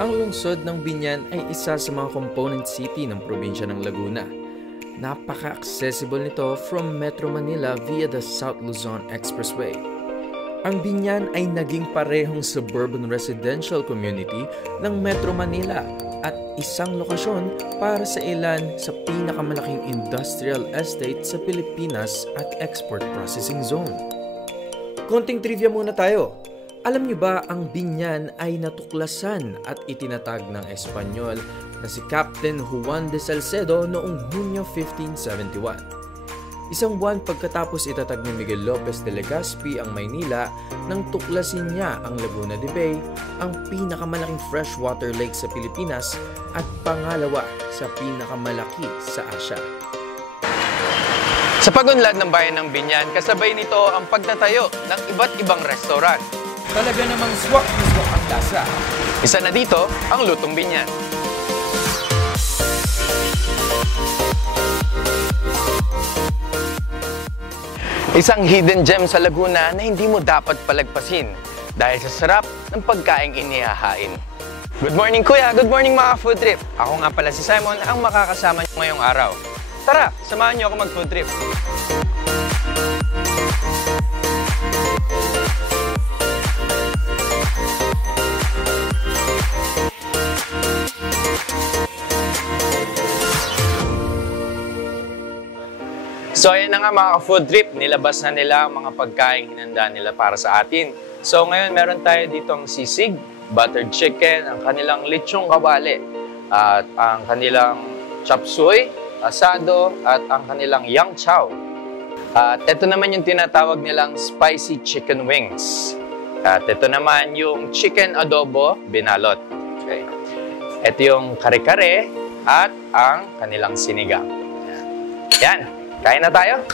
Ang lungsod ng Biñan ay isa sa mga component city ng probinsya ng Laguna. Napaka-accessible nito from Metro Manila via the South Luzon Expressway. Ang Biñan ay naging parehong suburban residential community ng Metro Manila at isang lokasyon para sa ilan sa pinakamalaking industrial estate sa Pilipinas at export processing zone. Konting trivia muna tayo. Alam niyo ba ang Biñan ay natuklasan at itinatag ng Espanyol na si Captain Juan de Salcedo noong Hunyo 1571. Isang buwan pagkatapos itatag ni Miguel Lopez de Legazpi ang Maynila nang tuklasin niya ang Laguna de Bay, ang pinakamalaking freshwater lake sa Pilipinas at pangalawa sa pinakamalaki sa Asia. Sa pagunlad ng bayan ng Biñan, kasabay nito ang pagtatayo ng iba't ibang restaurant. Talaga namang swak na swak ang lasa. Isa na dito ang Lutong Biñan. Isang hidden gem sa Laguna na hindi mo dapat palagpasin dahil sa sarap ng pagkaing inihahain. Good morning kuya, good morning mga food trip. Ako nga pala si Simon ang makakasama niyo ngayong araw. Tara, samahan niyo ako mag-food trip. So ayan na nga mga food trip, nilabas na nila ang mga pagkain hinanda nila para sa atin. So ngayon meron tayo ditong sisig, buttered chicken, ang kanilang lechong kawali, at ang kanilang chop suey, asado, at ang kanilang yang chow. At ito naman yung tinatawag nilang spicy chicken wings. At ito naman yung chicken adobo binalot. Okay. Ito yung kare-kare at ang kanilang sinigang. Yan. Kain na tayo?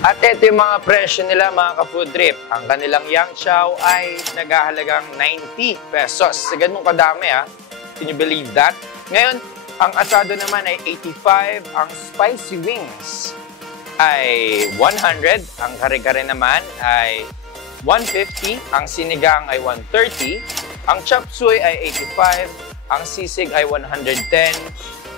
At ito yung mga presyo nila mga ka-food trip. Ang kanilang yang chow ay naghahalagang 90 pesos. Sa ganun kadami ha. Can you believe that? Ngayon, ang asado naman ay 85, ang spicy wings ay 100, ang kare-kare naman ay 150, ang sinigang ay 130, ang chop suey ay 85, ang sisig ay 110,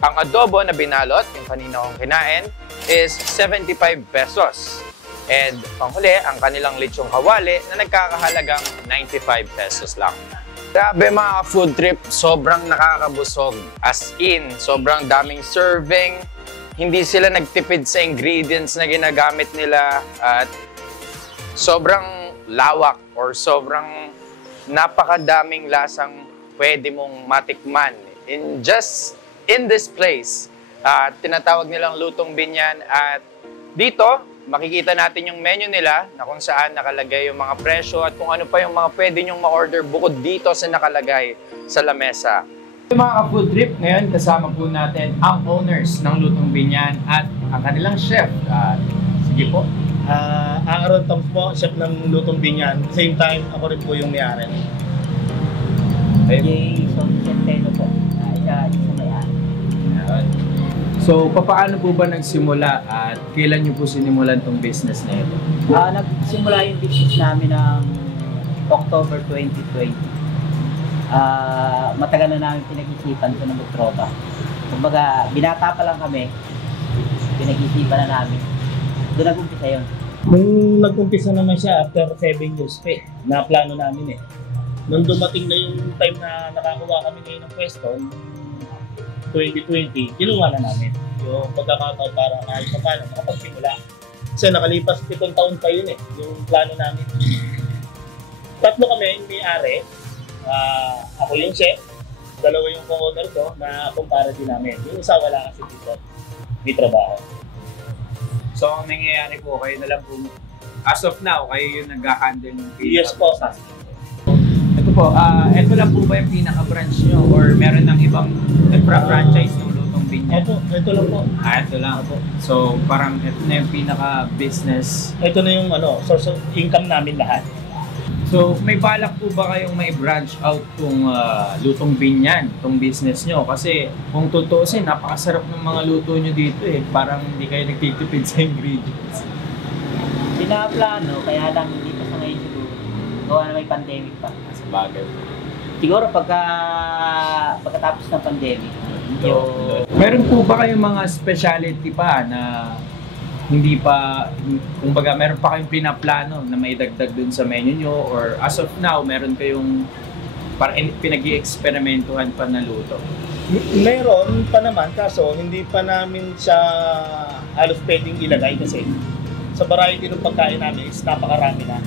ang adobo na binalot, yung kanina kong kinain, is 75 pesos. And panghuli, ang kanilang lechong kawali na nagkakahalagang 95 pesos lang. Grabe mga food trip, sobrang nakakabusog. As in, sobrang daming serving. Hindi sila nagtipid sa ingredients na ginagamit nila. At sobrang lawak or sobrang napakadaming lasang pwede mong matikman. In this place, tinatawag nilang Lutong Biñan. At dito, makikita natin yung menu nila na kung saan nakalagay yung mga presyo at kung ano pa yung mga pwede nyong ma-order bukod dito sa nakalagay sa lamesa. Mga ka-food trip, ngayon kasama po natin ang owners ng Lutong Biñan at ang kanilang chef. Sige po. Aaron Toms po, chef ng Lutong Biñan. Same time, ako rin po yung may-ari. Jason Centeno po. Isa may-ari. So, paano po ba nagsimula at kailan niyo po sinimulan tong business na ito? Nagsimula yung business namin ng October 2020. Matagal na namin pinag-isipan ito ng magtropa. Kumbaga, binata pa lang kami, pinag-isipan na namin. Doon nag-umpisa yun. Nung nag-umpisa naman siya after 7 years pa na plano namin Nung dumating na yung time na nakakuha kami ngayon ng pwesto, 2020, ginawa na namin yung pagkakataon para kahit pa paano makapagsimula. Kasi nakalipas 7 taon pa yun yung plano namin. Tatlo kami yung may-ari. Ako yung chef, dalawa yung co-owner ko na kumpara din namin. Yung isa wala kasi dito, may trabaho. So ang nangyayari po, kayo na lang po, as of now, kayo yung nag-handle ng Yes po. Ito po, ito lang po ba yung pinaka-branch nyo or meron ng ibang nagpa-franchise ng Lutong Biñan? Ito lang po. Ito lang. So parang ito na yung pinaka-business. Ito na yung source of income namin lahat. So, may balak po ba kayong may branch out kung lutong binyan, itong business nyo? Kasi kung tutuusin, napakasarap ng mga luto nyo dito eh. Parang hindi kayo nagtitipid sa ingredients. Pinaplano, kaya lang hindi pa sa ngayon siguro. Gawa na may pandemic pa. Sa bagay. Siguro pagkatapos ng pandemic, Meron po ba kayong mga specialty pa na hindi pa, kumbaga meron pa kayong pinaplano na may dagdag dun sa menu nyo, or as of now, meron kayong parang pinag-i-experimentuhan pa na luto? Meron pa naman, kaso hindi pa namin siya halos pwedeng ilagay kasi sa variety ng pagkain namin is napakarami na.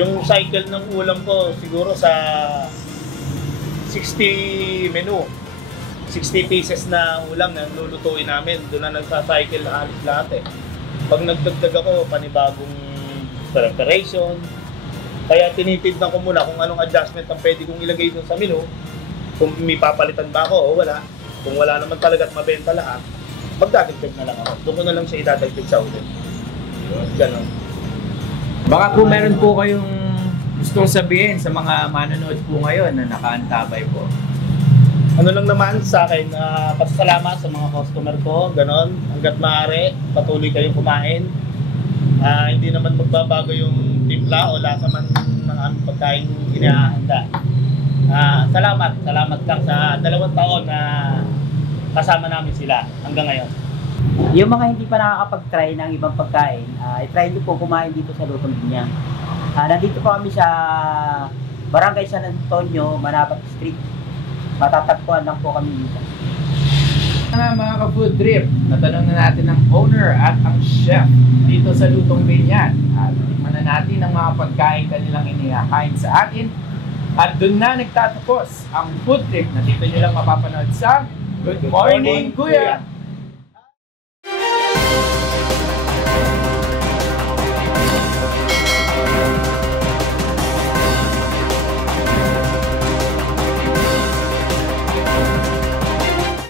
Yung cycle ng ulam ko siguro sa 60 menu, 60 pieces na ulam na lulutuin namin, doon na nagsa-cycle halos lahat eh. Pag nagdagdag ako, panibagong preparation, kaya tinitibnan ko muna kung anong adjustment ang pwede kong ilagay doon sa menu, kung may papalitan ba ako o wala. Kung wala naman talaga at mabenta lahat, magdadagdag na lang ako. Doon ko na lang siya idadagdag sa ulit. Ganon. Baka po meron po kayong gustong sabihin sa mga manonood po ngayon na nakaantabay po. Ano lang naman sa akin, pasasalamat sa mga customer ko, ganon. Hanggat maaari, patuloy kayong kumain. Hindi naman magbabago yung timpla o lasa man ng aming pagkain inihahanda. Salamat lang sa 2 taon na kasama namin sila hanggang ngayon. yung mga hindi pa nakakapag-try ng ibang pagkain, i-try nyo po kumain dito sa Lutong Binyan. Nandito po kami sa Barangay San Antonio, Manabat Street. Matatagpuan lang po kami dito. Mga ka-food trip, natanong na natin ang owner at ang chef dito sa Lutong Binyan. At tikman na natin ang mga pagkain kanilang inihakain sa atin. At doon na nagtatapos ang food trip na dito nyo lang mapapanood sa Good Morning Kuya!